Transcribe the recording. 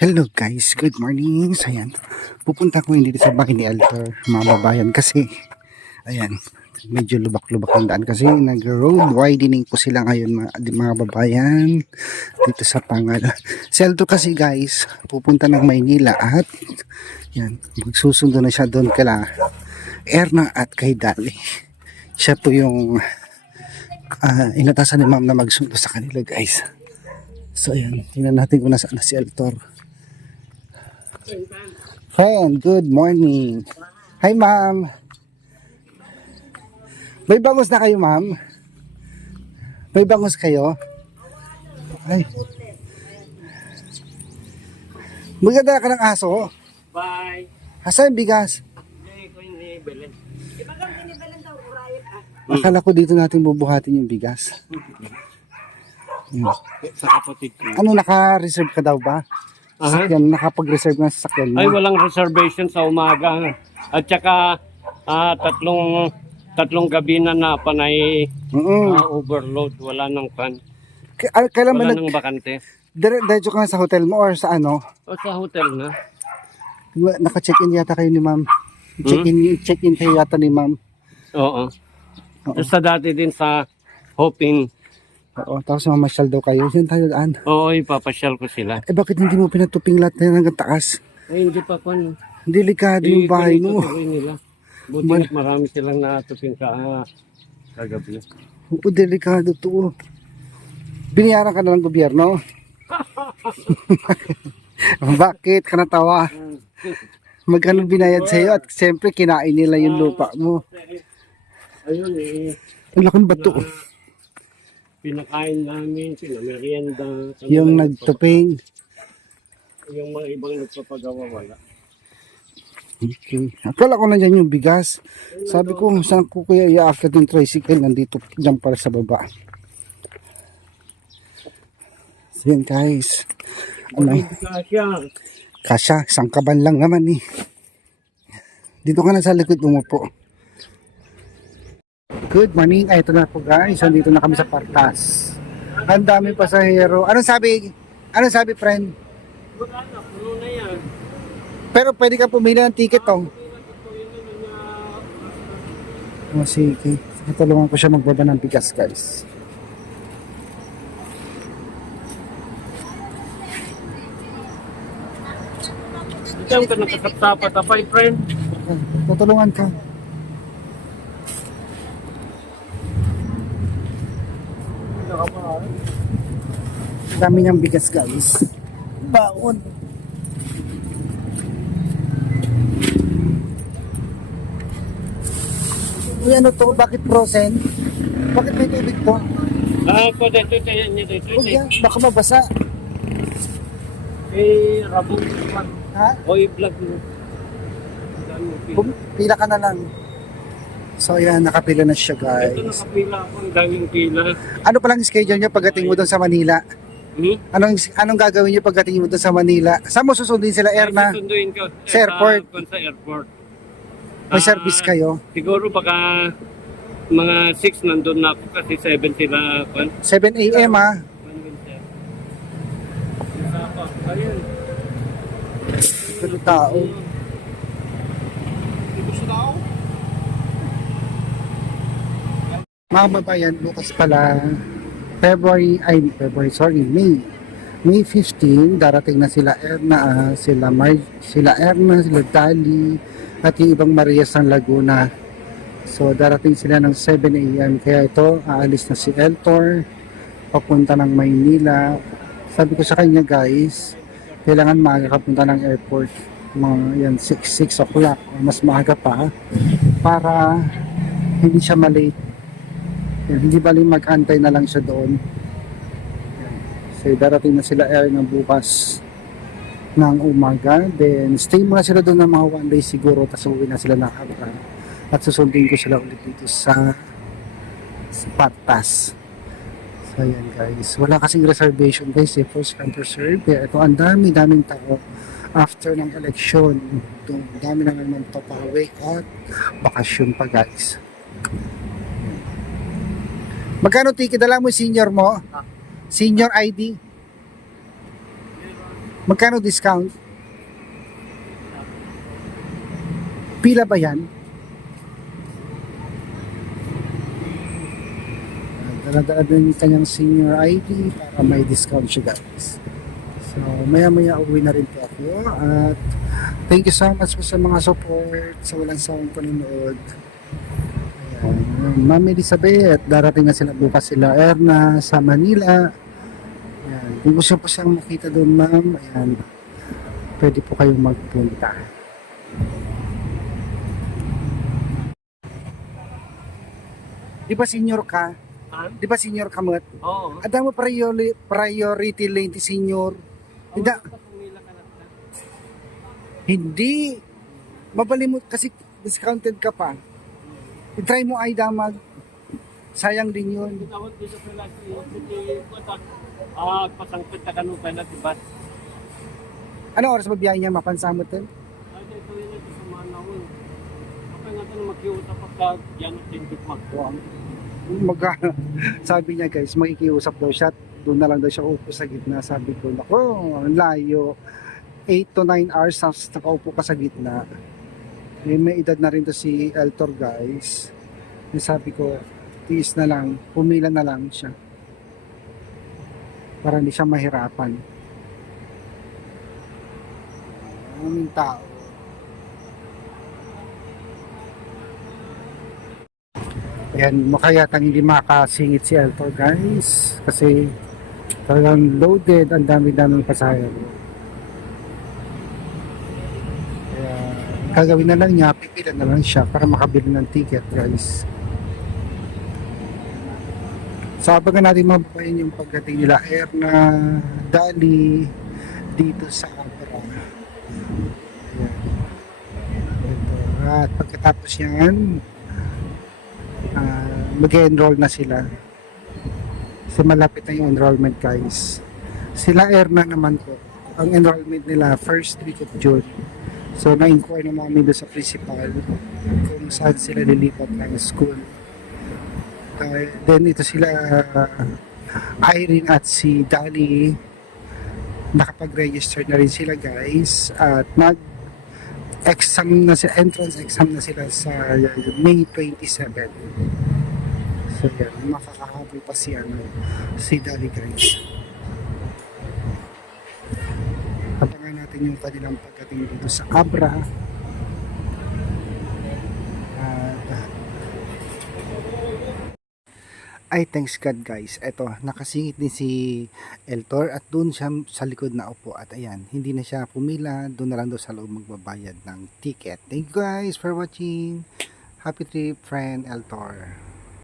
Hello guys, good morning. So, ayan, pupunta ko hindi sa bahay ni Elder, mga babayan, kasi ayan, medyo lubak-lubak ang daan kasi nag-road widening po sila ngayon, mga babayan, dito sa Pangal. Si Elder kasi guys, pupunta ng Maynila at yan, magsusundo na siya doon kala Erna at kay Dali. Siya po yung inatasan ni ma'am na magsundo sa kanila guys. So ayan, tingnan natin kung nasaan na si Eltor. Friend, good morning. Hi ma'am. May bangus na kayo ma'am? May bangus kayo? Ay. Maganda ka ng aso. Bye. Asa yung bigas? Hindi ko hindi bilhin. Akala ko dito natin bubuhatin yung bigas. Sa kapatid ko. Ano, naka-reserve ka daw ba? Sasakyan, nakapag-reserve ng sasakyan mo? Ay, walang reservation sa umaga. At saka tatlong gabi na panay overload. Wala nang pan. Kailan ba Wala nang bakante. diretso ka sa hotel mo or sa ano? O sa hotel na. Naka-check-in yata kayo ni ma'am. Check-in kayo yata ni ma'am. Oo. Sa dati din sa Hoping. Oo, tapos mamasyal daw kayo. Yan tayo daan. Oo, ipapasyal ko sila. Eh bakit hindi mo pinatuping lahat na hanggang taas? Ay, hindi pa ko. Delikado yung bahay mo. Nila. Buti marami silang natupin kagabi. Oo, delikado to. Biniyaran ka na ng gobyerno? Bakit ka natawa? Magkano binayad sa'yo at siyempre kinain nila yung lupa mo. Ayun eh. Ang laking bato. Pinakain namin, pinamerienda. Yung nagtuping. Yung mga ibang nagpapagawa wala. Okay. Akala ko na dyan yung bigas. Sabi ko, saan ko kuya iaakit yung tricycle? Nandito dyan para sa baba. So yan guys. Ano? Kasya, isang kaban lang naman eh. Dito ka na sa likod umupo. Good morning. Ay, ito na po guys. Dito na kami sa Partas. Ang dami pasahero. Anong sabi? Anong sabi friend? Wala na, puno na yan. Pero pwede ka pumili ng ticket oh. Oh, sige. Tutulungan ko siya magbaba ng bigas guys. Diyan ka nakasapsapa-tapay, friend. Tutulungan ka. Dami niyang bigas guys. Baon. Uy, ano to? Bakit frozen? Bakit may tubig to? Ko dito tayo niya dito. Huwag yan, baka mabasa. Eh, rabong man. Ha? O i-vlog mo. Pila ka na lang. So ayan, nakapila na siya Ito guys. nakapila ako, ang daming pila. Ano palang schedule niyo pagdating mo doon sa Manila? Anong gagawin niyo pagdating mo doon sa Manila? Saan mo susundin sila, Erna? Susunduin ko. Sa airport. Sa airport. May service kayo? Siguro baka mga 6 nandun na ako kasi 7 sila. 7 a.m. ha? Ayun. Ito tao. Mga babayan, bukas pala May 15, darating na sila Erna, sila Erna, sila Dali, at yung ibang Marias ng Laguna. So darating sila ng 7 a.m. Kaya ito, aalis na si Eltor, papunta ng Maynila. Sabi ko sa kanya guys, kailangan maaga ka punta ng airport. Mga yan, 6 o'clock, mas maaga pa, para hindi siya malate. Hindi bali mag-antay na lang siya doon. So darating na sila ng bukas ng umaga. Then stay muna sila doon ng mga 1 day siguro. Tapos uwi na sila ng Abra. At susundin ko sila ulit dito sa Patas. So ayan guys. Wala kasing reservation guys. First come first serve. Ito ang daming tao after ng election. Ito, dami na naman papawi at bakasyon pa guys. Magkano ticket? Dala mo yung senior mo? Senior ID? Magkano discount? Pila ba yan? Dala-dala din yung kanyang senior ID para may discount siya guys. So maya-maya uwi na rin po ako at thank you so much po sa mga support sa walang sawang panonood. Ayan. Ma'am Elizabeth, darating na sila bukas sila Erna sa Manila. Ayan. Kung gusto po siyang makita doon ma'am, ayan, pwede po kayong magpunta. Di ba senior ka? Ha? Di ba senior ka mo? Oo. Ada mo priority lane ti senior. Hindi. Pumila ka na ta. Hindi. Mabalimot kasi discounted ka pa. I-try mo ay damag. Sayang din yun. Tawag dito sa last year. Pasangpit na kanong pala, diba? Ano oras mabiyahe niya mapansamot din? Ay, ito yun ito sa mga nawin. Kapag nga ito na mag-iusap pagka yan at hindi Wow. Sabi niya guys, makikiusap daw siya. Doon na lang daw siya upo sa gitna. Sabi ko, nako, ang layo. 8 to 9 hours tapos nakaupo ka sa gitna. May edad na rin to si Eltor guys. Sabi ko, tiis na lang, pumila na lang siya. Para hindi siya mahirapan. Maraming tao. Ayan, makayatang hindi makasingit si Eltor guys. Kasi talagang loaded, ang dami-daming pasahero. Kaya gagawin na lang niya, pipila na lang siya para makabili ng ticket guys. So abangan natin mga babayan yung pagdating nila Erna, Dali, dito sa Abra. Ayan. Ito. At pagkatapos yan, mag-enroll na sila. So malapit na yung enrollment guys. Sila Erna naman po, ang enrollment nila first week of June. So na-inquire na namin doon sa principal kung saan sila lilipat ng school. Then ito sila Irene at si Dali, nakapag-register na rin sila guys at exam na sila, entrance exam na sila sa May 27. So yan, makakahabol pa si Dali guys. Abangan natin yung kanilang pagdating dito sa Abra. Ay, thanks God guys. Eto, nakasingit din si Eltor at doon siya sa likod na upo. At ayan, hindi na siya pumila. Doon na lang daw sa loob magbabayad ng ticket. Thank you guys for watching. Happy trip, friend Eltor.